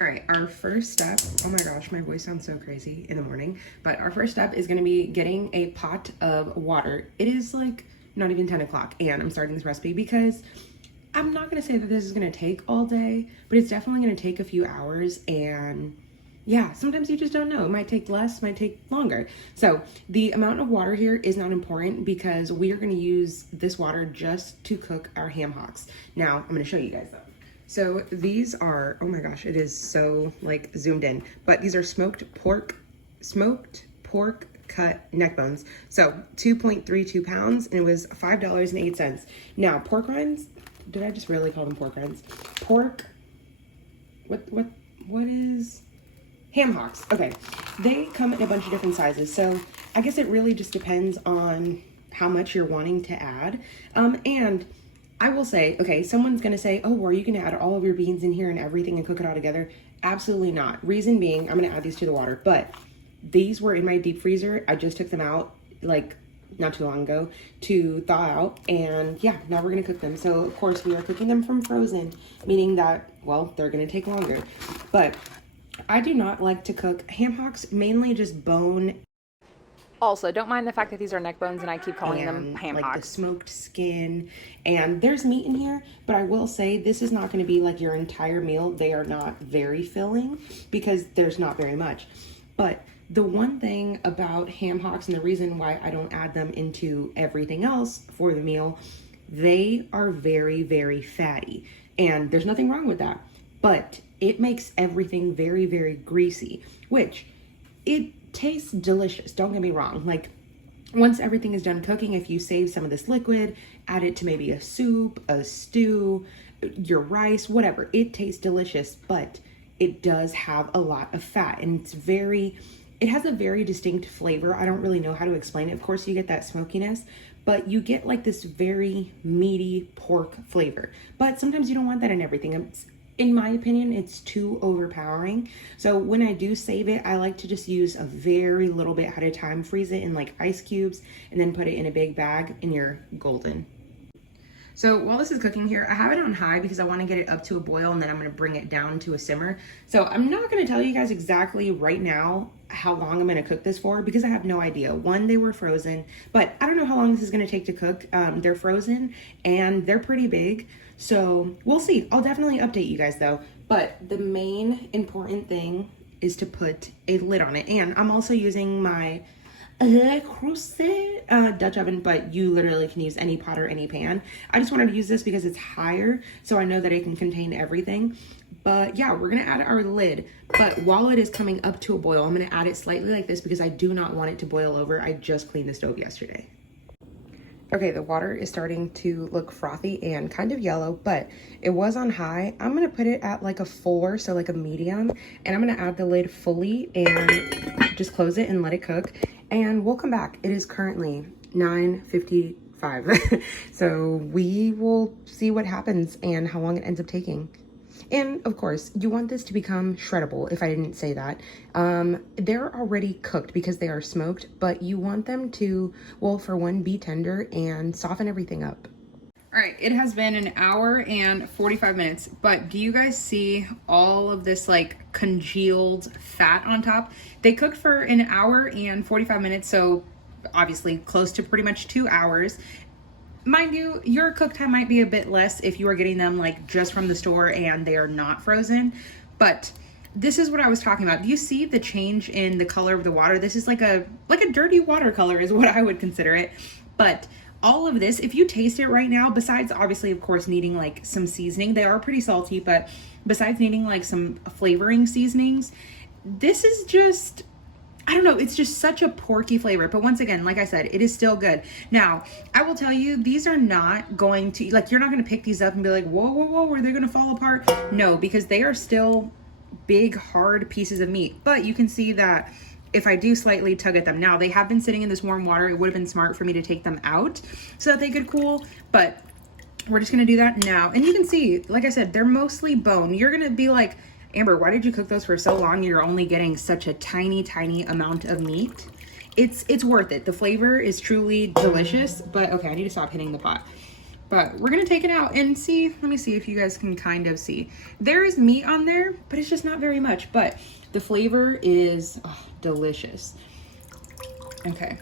All right, our first step, oh my gosh, my voice sounds so crazy in the morning, but our first step is gonna be getting a pot of water. It is like not even 10 o'clock and I'm starting this recipe because I'm not gonna say that this is gonna take all day, but it's definitely gonna take a few hours, and yeah, sometimes you just don't know. It might take less, might take longer. So the amount of water here is not important because we are gonna use this water just to cook our ham hocks. Now, I'm gonna show you guys though. So these are, oh my gosh, it is so like zoomed in, but these are smoked pork cut neck bones. So 2.32 pounds, and it was $5.08. Now, pork rinds, did I just really call them pork rinds? Pork, what is? Ham hocks. Okay, they come in a bunch of different sizes. So I guess it really just depends on how much you're wanting to add. And I will say, okay, someone's gonna say, oh, well, are you gonna add all of your beans in here and everything and cook it all together? Absolutely not. Reason being, I'm gonna add these to the water, but these were in my deep freezer. I just took them out like not too long ago to thaw out, and yeah, now we're gonna cook them. So of course we are cooking them from frozen, meaning that, well, they're gonna take longer. But I do not like to cook ham hocks, mainly just bone. Also, don't mind the fact that these are neck bones and I keep calling them ham like hocks. the smoked skin, and there's meat in here, but I will say this is not going to be like your entire meal. They are not very filling because there's not very much. But the one thing about ham hocks, and the reason why I don't add them into everything else for the meal, they are very, very fatty, and there's nothing wrong with that, but it makes everything very, very greasy, which it tastes delicious, don't get me wrong. Like, once everything is done cooking, if you save some of this liquid, add it to maybe a soup, a stew, your rice, whatever, it tastes delicious, but it does have a lot of fat, and it has a very distinct flavor. I don't really know how to explain it. Of course, you get that smokiness, but you get like this very meaty pork flavor. But sometimes you don't want that in everything. In my opinion, it's too overpowering. So when I do save it, I like to just use a very little bit at a time, freeze it in like ice cubes, and then put it in a big bag, and you're golden. So while this is cooking here, I have it on high because I want to get it up to a boil, and then I'm going to bring it down to a simmer. So I'm not going to tell you guys exactly right now how long I'm going to cook this for because I have no idea. One, they were frozen, but I don't know how long this is going to take to cook. They're frozen and they're pretty big. So we'll see. I'll definitely update you guys though. But the main important thing is to put a lid on it. And I'm also using my Dutch oven, but you literally can use any pot or any pan. I just wanted to use this because it's higher, so I know that it can contain everything. But yeah, we're gonna add our lid, but while it is coming up to a boil, I'm gonna add it slightly like this because I do not want it to boil over. I just cleaned the stove yesterday. Okay, the water is starting to look frothy and kind of yellow, but it was on high. I'm gonna put it at like a 4, so like a medium, and I'm gonna add the lid fully and just close it and let it cook. And we'll come back. It is currently 9:55. So we will see what happens and how long it ends up taking. And of course, you want this to become shreddable, if I didn't say that. They're already cooked because they are smoked, but you want them to, well, for one, be tender and soften everything up. All right, it has been an hour and 45 minutes, but do you guys see all of this like congealed fat on top? They cooked for an hour and 45 minutes, so obviously close to pretty much 2 hours. Mind you, your cook time might be a bit less if you are getting them like just from the store and they are not frozen, but this is what I was talking about. Do you see the change in the color of the water? This is like a dirty watercolor is what I would consider it. But all of this, if you taste it right now, besides obviously, of course, needing like some seasoning, they are pretty salty, but besides needing like some flavoring seasonings, this is just, I don't know, it's just such a porky flavor. But once again, like I said, it is still good. Now, I will tell you, these are not going to, like, you're not going to pick these up and be like, whoa, whoa, whoa, are they going to fall apart? No, because they are still big, hard pieces of meat. But you can see that if I do slightly tug at them now, they have been sitting in this warm water. It would have been smart for me to take them out so that they could cool, but we're just gonna do that now. And you can see, like I said, they're mostly bone. You're gonna be like, Amber, why did you cook those for so long? You're only getting such a tiny, tiny amount of meat. It's worth it. The flavor is truly delicious, but okay, I need to stop hitting the pot. But we're gonna take it out and see. Let me see if you guys can kind of see. There is meat on there, but it's just not very much. But the flavor is delicious. Okay.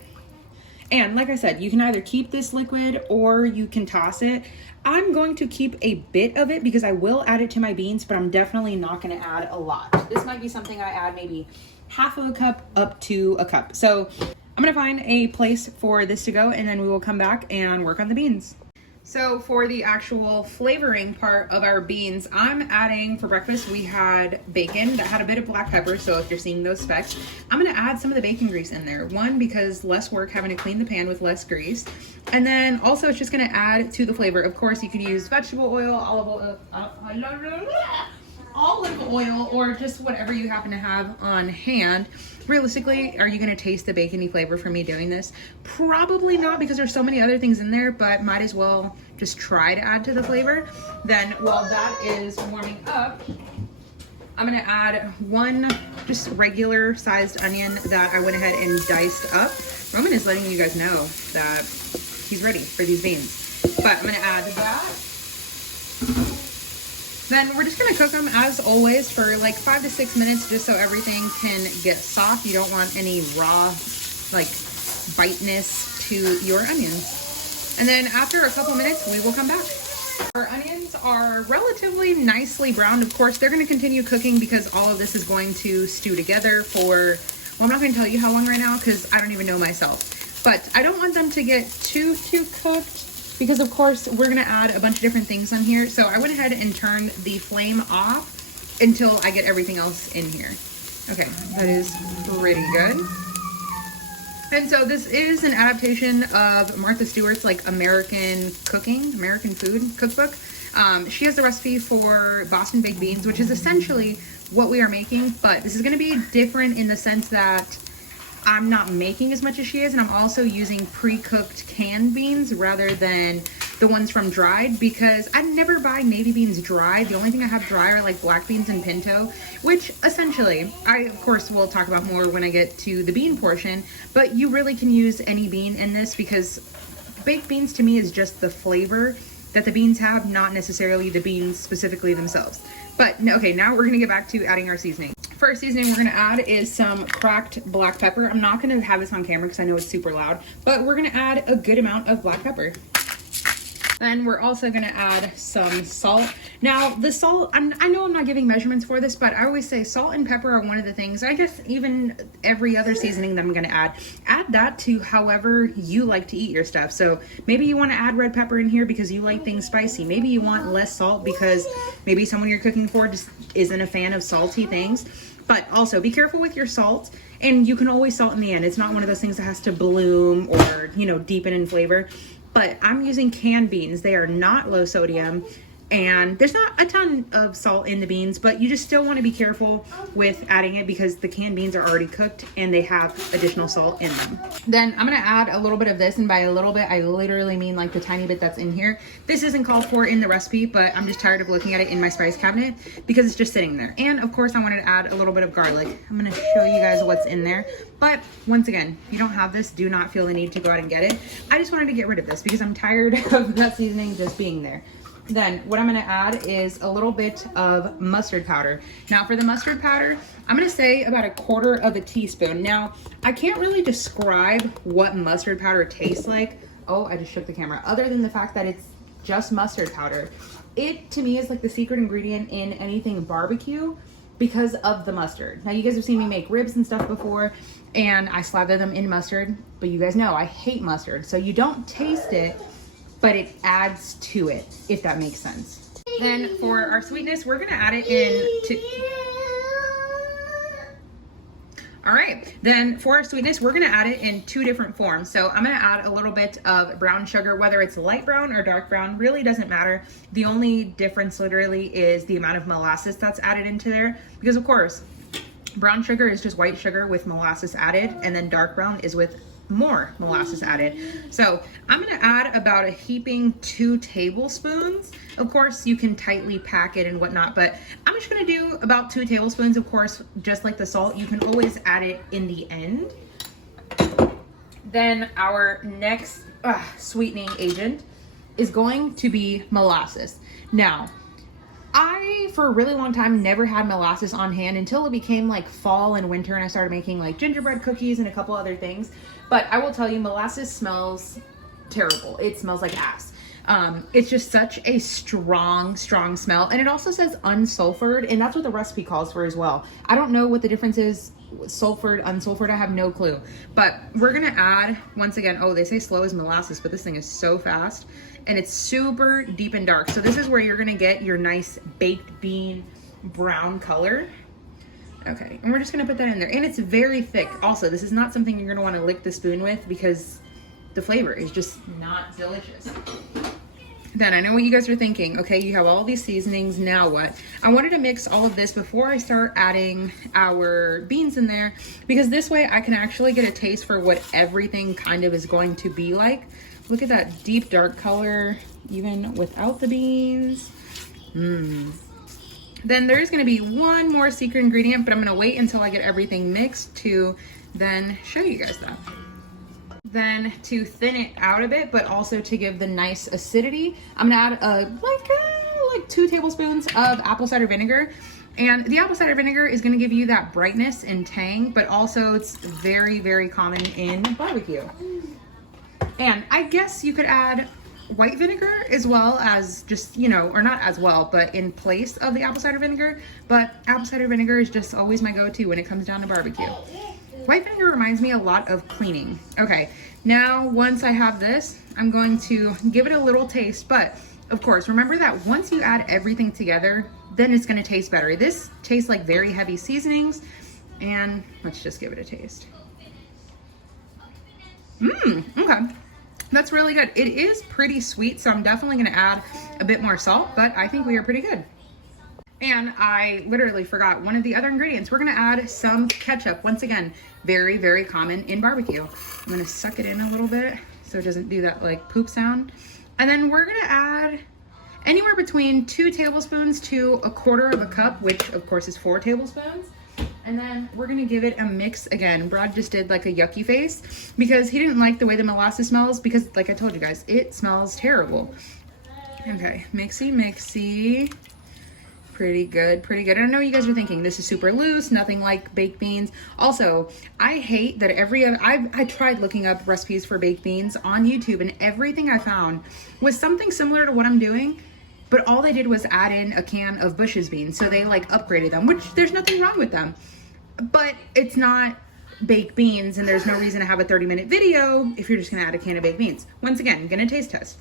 And like I said, you can either keep this liquid or you can toss it. I'm going to keep a bit of it because I will add it to my beans, but I'm definitely not going to add a lot. This might be something I add maybe half of a cup up to a cup. So I'm going to find a place for this to go, and then we will come back and work on the beans. So for the actual flavoring part of our beans, I'm adding, for breakfast, we had bacon that had a bit of black pepper. So if you're seeing those specks, I'm gonna add some of the bacon grease in there. One, because less work having to clean the pan with less grease. And then also it's just gonna add to the flavor. Of course, you could use vegetable oil, olive oil, or just whatever you happen to have on hand. Realistically, are you going to taste the bacony flavor from me doing this? Probably not, because there's so many other things in there, but might as well just try to add to the flavor. Then while that is warming up, I'm going to add one just regular sized onion that I went ahead and diced up. Roman is letting you guys know that he's ready for these beans. But I'm going to add that. Then we're just gonna cook them as always for like 5 to 6 minutes, just so everything can get soft. You don't want any raw, like, biteness to your onions. And then after a couple minutes, we will come back. Our onions are relatively nicely browned. Of course, they're gonna continue cooking because all of this is going to stew together for, well, I'm not gonna tell you how long right now because I don't even know myself. But I don't want them to get too cooked, because of course we're gonna add a bunch of different things on here. So I went ahead and turned the flame off until I get everything else in here. Okay, that is pretty good. And so this is an adaptation of Martha Stewart's like American food cookbook. She has the recipe for Boston baked beans, which is essentially what we are making, but this is gonna be different in the sense that I'm not making as much as she is, and I'm also using pre-cooked canned beans rather than the ones from dried, because I never buy navy beans dried. The only thing I have dry are like black beans and pinto, which essentially, I of course will talk about more when I get to the bean portion, but you really can use any bean in this because baked beans to me is just the flavor that the beans have, not necessarily the beans specifically themselves. But okay, now we're gonna get back to adding our seasoning. First seasoning we're gonna add is some cracked black pepper. I'm not gonna have this on camera because I know it's super loud, but we're gonna add a good amount of black pepper. Then we're also gonna add some salt. Now the salt, I know I'm not giving measurements for this, but I always say salt and pepper are one of the things, I guess even every other seasoning that I'm gonna add that to however you like to eat your stuff. So maybe you wanna add red pepper in here because you like things spicy. Maybe you want less salt because maybe someone you're cooking for just isn't a fan of salty things. But also be careful with your salt, and you can always salt in the end. It's not one of those things that has to bloom or, you know, deepen in flavor. But I'm using canned beans. They are not low sodium, and there's not a ton of salt in the beans, but you just still want to be careful with adding it because the canned beans are already cooked and they have additional salt in them. Then I'm gonna add a little bit of this, and by a little bit, I literally mean like the tiny bit that's in here. This isn't called for in the recipe, but I'm just tired of looking at it in my spice cabinet because it's just sitting there. And of course I wanted to add a little bit of garlic. I'm gonna show you guys what's in there. But once again, if you don't have this, do not feel the need to go out and get it. I just wanted to get rid of this because I'm tired of that seasoning just being there. Then what I'm gonna add is a little bit of mustard powder. Now for the mustard powder, I'm gonna say about 1/4 of a teaspoon. Now, I can't really describe what mustard powder tastes like. Oh, I just shook the camera. Other than the fact that it's just mustard powder. It, to me, is like the secret ingredient in anything barbecue because of the mustard. Now, you guys have seen me make ribs and stuff before, and I slather them in mustard, but you guys know I hate mustard. So you don't taste it, but it adds to it, if that makes sense. Then for our sweetness, we're gonna add it in all right, then for our sweetness, we're gonna add it in 2 different forms. So I'm gonna add a little bit of brown sugar, whether it's light brown or dark brown, really doesn't matter. The only difference literally is the amount of molasses that's added into there, because of course, brown sugar is just white sugar with molasses added, and then dark brown is with more molasses added. So I'm gonna add about a heaping 2 tablespoons. Of course, you can tightly pack it and whatnot, but I'm just gonna do about 2 tablespoons. Of course, just like the salt, you can always add it in the end. Then our next sweetening agent is going to be molasses. Now, I, for a really long time, never had molasses on hand until it became like fall and winter and I started making like gingerbread cookies and a couple other things. But I will tell you, molasses smells terrible. It smells like ass. It's just such a strong smell. And it also says unsulfured, and that's what the recipe calls for as well. I don't know what the difference is, sulfured, unsulfured, I have no clue. But we're gonna add, once again, oh, they say slow as molasses, but this thing is so fast. And it's super deep and dark. So this is where you're gonna get your nice baked bean brown color. Okay, and we're just gonna put that in there. And it's very thick. Also, this is not something you're gonna wanna lick the spoon with because the flavor is just not delicious. Then I know what you guys are thinking. Okay, you have all these seasonings, now what? I wanted to mix all of this before I start adding our beans in there, because this way I can actually get a taste for what everything kind of is going to be like. Look at that deep dark color, even without the beans. Then there's gonna be one more secret ingredient, but I'm gonna wait until I get everything mixed to then show you guys that. Then to thin it out a bit, but also to give the nice acidity, I'm gonna add like 2 tablespoons of apple cider vinegar. And the apple cider vinegar is gonna give you that brightness and tang, but also it's very, very common in barbecue. And I guess you could add white vinegar as well as just, you know, or not as well, but in place of the apple cider vinegar. But apple cider vinegar is just always my go-to when it comes down to barbecue. White vinegar reminds me a lot of cleaning. Okay, now once I have this, I'm going to give it a little taste, but of course, remember that once you add everything together, then it's gonna taste better. This tastes like very heavy seasonings, and let's just give it a taste. Okay. That's really good. It is pretty sweet, so I'm definitely gonna add a bit more salt, but I think we are pretty good. And I literally forgot one of the other ingredients. We're gonna add some ketchup. Once again, very, very common in barbecue. I'm gonna suck it in a little bit so it doesn't do that like poop sound. And then we're gonna add anywhere between 2 tablespoons to 1/4 cup, which of course is 4 tablespoons. And then we're gonna give it a mix again. Brad just did like a yucky face because he didn't like the way the molasses smells, because like I told you guys, it smells terrible. Okay, mixy. Pretty good, pretty good. And I know you guys are thinking this is super loose, nothing like baked beans. Also, I hate that I tried looking up recipes for baked beans on YouTube, and everything I found was something similar to what I'm doing, but all they did was add in a can of Bush's beans. So they like upgraded them, which there's nothing wrong with them, but it's not baked beans, and there's no reason to have a 30-minute video if you're just gonna add a can of baked beans. Once again, gonna taste test.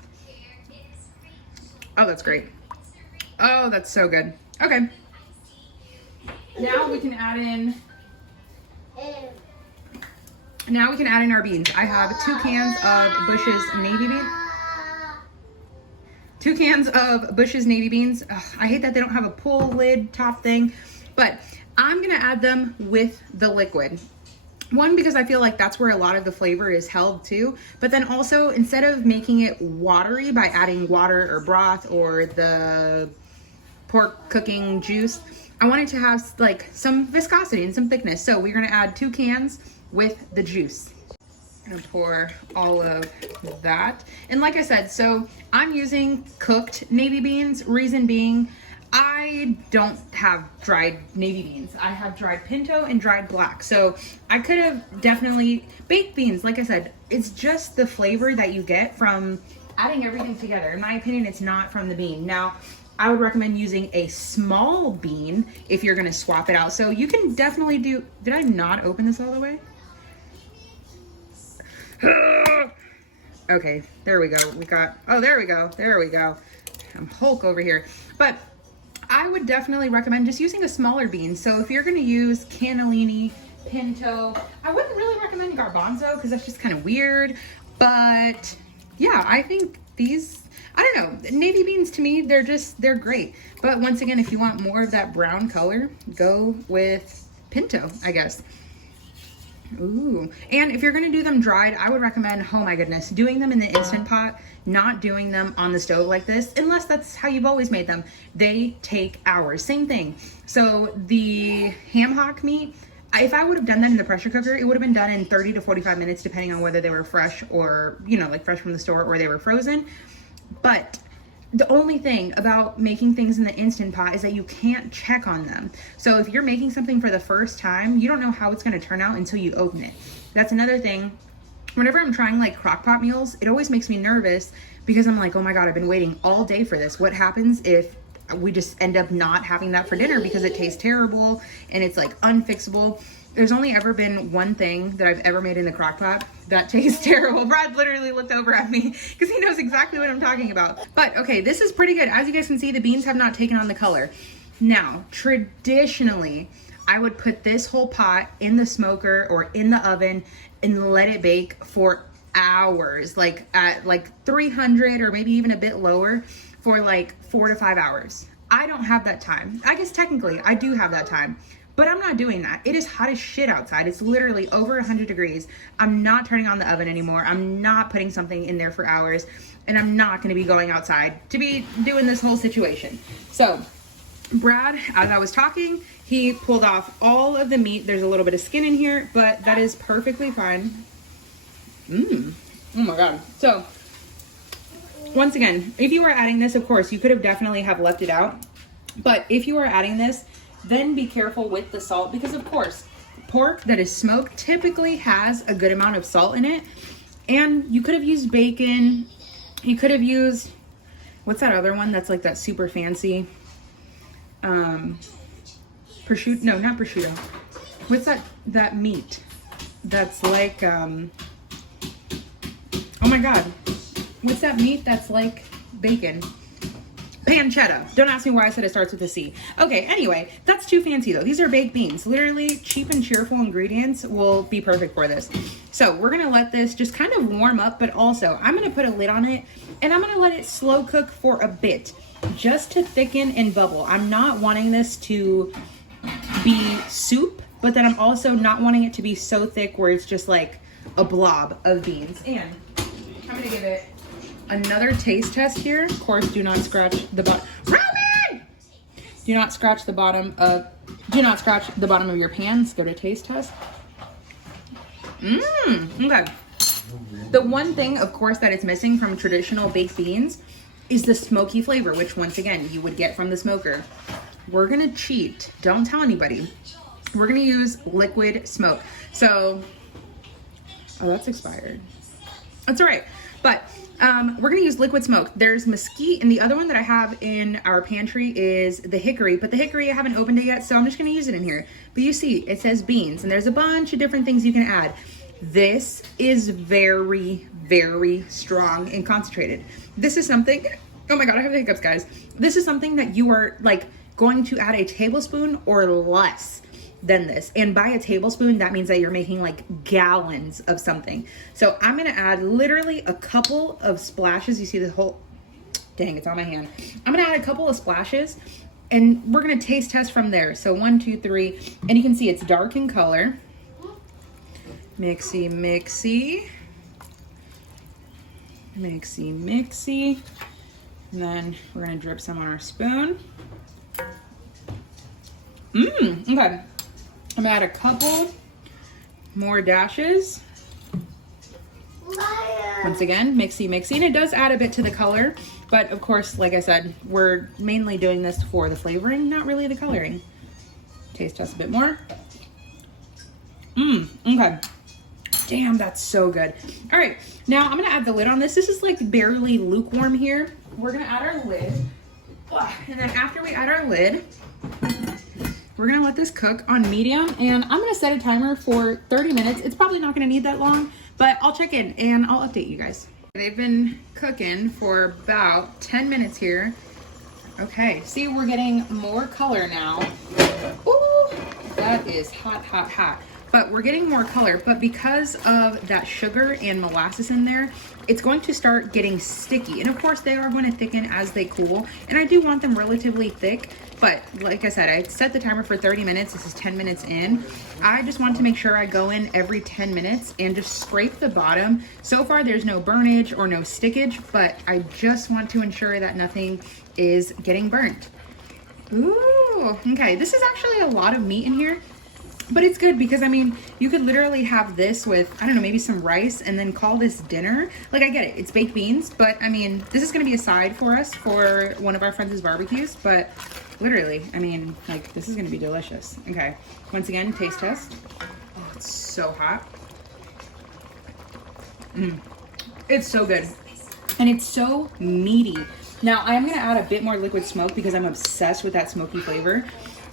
Oh, that's great. Oh, that's so good. Okay. Now we can add in our beans. I have 2 cans of Bush's navy beans. 2 cans of Bush's navy beans. Ugh, I hate that they don't have a pull lid top thing, but I'm gonna add them with the liquid. One, because I feel like that's where a lot of the flavor is held too, but then also instead of making it watery by adding water or broth or the pork cooking juice, I wanted to have like some viscosity and some thickness. So we're gonna add 2 cans with the juice. I'm gonna pour all of that. And like I said, so I'm using cooked navy beans, reason being, I don't have dried navy beans. I have dried pinto and dried black. So I could have definitely, baked beans, like I said, it's just the flavor that you get from adding everything together. In my opinion, it's not from the bean. Now, I would recommend using a small bean if you're gonna swap it out. So you can definitely do, did I not open this all the way? Okay, there we go. We got, oh, there we go. I'm Hulk over here. But I would definitely recommend just using a smaller bean. So if you're gonna use cannellini, pinto, I wouldn't really recommend garbanzo because that's just kind of weird. But yeah, I think these, I don't know, navy beans to me, they're great. But once again, if you want more of that brown color, go with pinto, I guess. Ooh, and if you're gonna do them dried, I would recommend, oh my goodness, doing them in the Instant Pot, not doing them on the stove like this, unless that's how you've always made them. They take hours, same thing. So the ham hock meat, if I would have done that in the pressure cooker, it would have been done in 30 to 45 minutes, depending on whether they were fresh or, you know, like fresh from the store or they were frozen. But the only thing about making things in the Instant Pot is that you can't check on them. So if you're making something for the first time, you don't know how it's going to turn out until you open it. That's another thing. Whenever I'm trying like crock pot meals, it always makes me nervous because I'm like, oh my God, I've been waiting all day for this. What happens if we just end up not having that for dinner because it tastes terrible and it's like unfixable? There's only ever been one thing that I've ever made in the crock pot that tastes terrible. Brad literally looked over at me because he knows exactly what I'm talking about. But okay, this is pretty good. As you guys can see, the beans have not taken on the color. Now, traditionally, I would put this whole pot in the smoker or in the oven and let it bake for hours, like at like 300 or maybe even a bit lower for like 4 to 5 hours. I don't have that time. I guess technically I do have that time, but I'm not doing that. It is hot as shit outside. It's literally over 100 degrees. I'm not turning on the oven anymore. I'm not putting something in there for hours, and I'm not gonna be going outside to be doing this whole situation. So Brad, as I was talking, he pulled off all of the meat. There's a little bit of skin in here, but that is perfectly fine. Oh my God. So once again, if you are adding this, of course, you could have definitely have left it out. But if you are adding this, then be careful with the salt because, of course, pork that is smoked typically has a good amount of salt in it. And you could have used bacon. You could have used, what's that other one that's like that super fancy? Prosciutto, no, not prosciutto. What's that meat? That's like, oh my God. What's that meat that's like bacon? Pancetta. Don't ask me why I said it starts with a C. Okay, anyway, that's too fancy though. These are baked beans. Literally cheap and cheerful ingredients will be perfect for this. So we're gonna let this just kind of warm up, but also I'm gonna put a lid on it and I'm gonna let it slow cook for a bit just to thicken and bubble. I'm not wanting this to be soup, but then I'm also not wanting it to be so thick where it's just like a blob of beans. And I'm gonna give it another taste test here. Of course, do not scratch the bottom. Roman! Do not scratch the bottom of your pan. Let's go to taste test. Okay. The one thing, of course, that it's missing from traditional baked beans is the smoky flavor, which once again, you would get from the smoker. We're gonna cheat. Don't tell anybody. We're gonna use liquid smoke. So, oh, that's expired. That's all right. But we're gonna use liquid smoke. There's mesquite, and the other one that I have in our pantry is the hickory, but the hickory I haven't opened it yet, so I'm just gonna use it in here. But you see, it says beans, and there's a bunch of different things you can add. This is very, very strong and concentrated. This is something, oh my God, I have the hiccups, guys. This is something that you are like going to add a tablespoon or less than this. And by a tablespoon, that means that you're making like gallons of something. So I'm gonna add literally a couple of splashes. You see the whole, dang, it's on my hand. I'm gonna add a couple of splashes and we're gonna taste test from there. So 1, 2, 3, and you can see it's dark in color. Mixy, mixy. Mixy, mixy. And then we're gonna drip some on our spoon. Okay. I'm gonna add a couple more dashes. Once again, mixy, mixy. And it does add a bit to the color, but of course, like I said, we're mainly doing this for the flavoring, not really the coloring. Taste test a bit more. Okay. Damn, that's so good. All right, now I'm gonna add the lid on this. This is like barely lukewarm here. We're gonna add our lid. And then after we add our lid, we're gonna let this cook on medium, and I'm gonna set a timer for 30 minutes. It's probably not gonna need that long, but I'll check in and I'll update you guys. They've been cooking for about 10 minutes here. Okay, see, we're getting more color now. Ooh, that is hot, hot, hot. But we're getting more color, but because of that sugar and molasses in there, it's going to start getting sticky. And of course they are going to thicken as they cool. And I do want them relatively thick, but like I said, I set the timer for 30 minutes. This is 10 minutes in. I just want to make sure I go in every 10 minutes and just scrape the bottom. So far there's no burnage or no stickage, but I just want to ensure that nothing is getting burnt. Ooh, okay. This is actually a lot of meat in here. But it's good because, I mean, you could literally have this with, I don't know, maybe some rice and then call this dinner. Like, I get it. It's baked beans. But, I mean, this is going to be a side for us for one of our friends' barbecues. But literally, I mean, like, this is going to be delicious. Okay. Once again, taste test. Oh, it's so hot. It's so good. And it's so meaty. Now, I am going to add a bit more liquid smoke because I'm obsessed with that smoky flavor.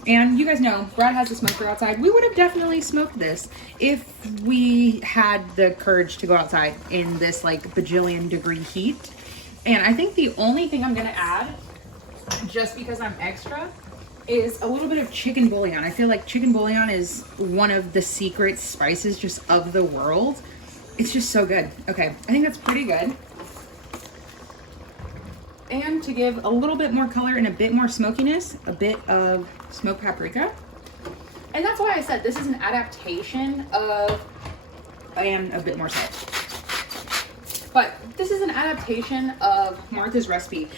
And you guys know, Brad has a smoker outside. We would have definitely smoked this if we had the courage to go outside in this like bajillion degree heat. And I think the only thing I'm gonna add, just because I'm extra, is a little bit of chicken bouillon. I feel like chicken bouillon is one of the secret spices just of the world. It's just so good. Okay, I think that's pretty good. And to give a little bit more color and a bit more smokiness, a bit of smoked paprika. And that's why I said this is an adaptation of, and a bit more salt. But this is an adaptation of Martha's recipe.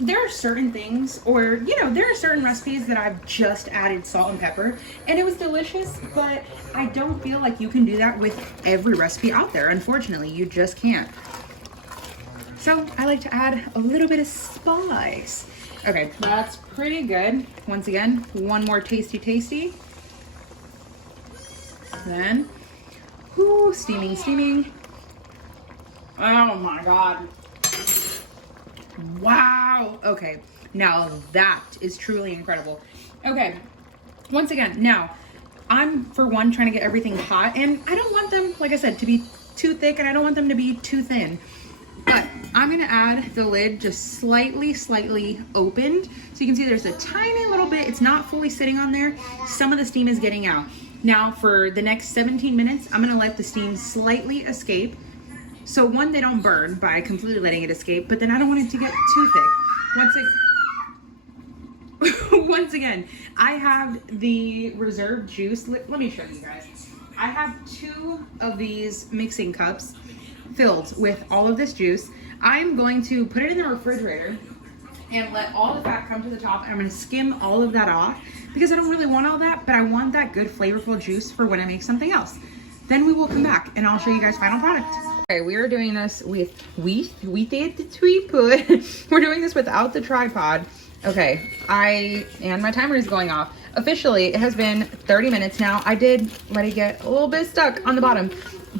There are certain things, or, you know, there are certain recipes that I've just added salt and pepper, and it was delicious, but I don't feel like you can do that with every recipe out there. Unfortunately, you just can't. So I like to add a little bit of spice. Okay, that's pretty good. Once again, one more tasty. Then, whoo, steaming. Oh my God. Wow. Okay, now that is truly incredible. Okay, once again, now, I'm, for one, trying to get everything hot, and I don't want them, like I said, to be too thick, and I don't want them to be too thin. But I'm gonna add the lid just slightly opened. So you can see there's a tiny little bit, it's not fully sitting on there. Some of the steam is getting out. Now for the next 17 minutes, I'm gonna let the steam slightly escape. So one, they don't burn by completely letting it escape, but then I don't want it to get too thick. Once again, I have the reserve juice. Let me show you guys. I have 2 of these mixing cups filled with all of this juice. I'm going to put it in the refrigerator and let all the fat come to the top, and I'm going to skim all of that off because I don't really want all that, but I want that good flavorful juice for when I make something else. Then we will come back and I'll show you guys final product. Okay, we are doing this with we're doing this without the tripod. Okay, and my timer is going off. Officially, it has been 30 minutes now. I did let it get a little bit stuck on the bottom,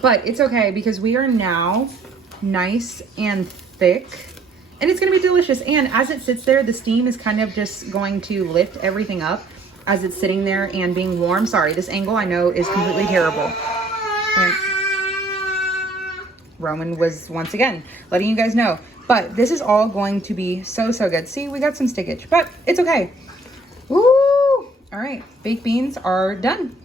but it's okay because we are now nice and thick and it's gonna be delicious. And as it sits there, the steam is kind of just going to lift everything up as it's sitting there and being warm. Sorry, this angle I know is completely terrible. And Roman was once again letting you guys know, but this is all going to be so good. See, we got some stickage, but it's okay. Woo! All right, baked beans are done.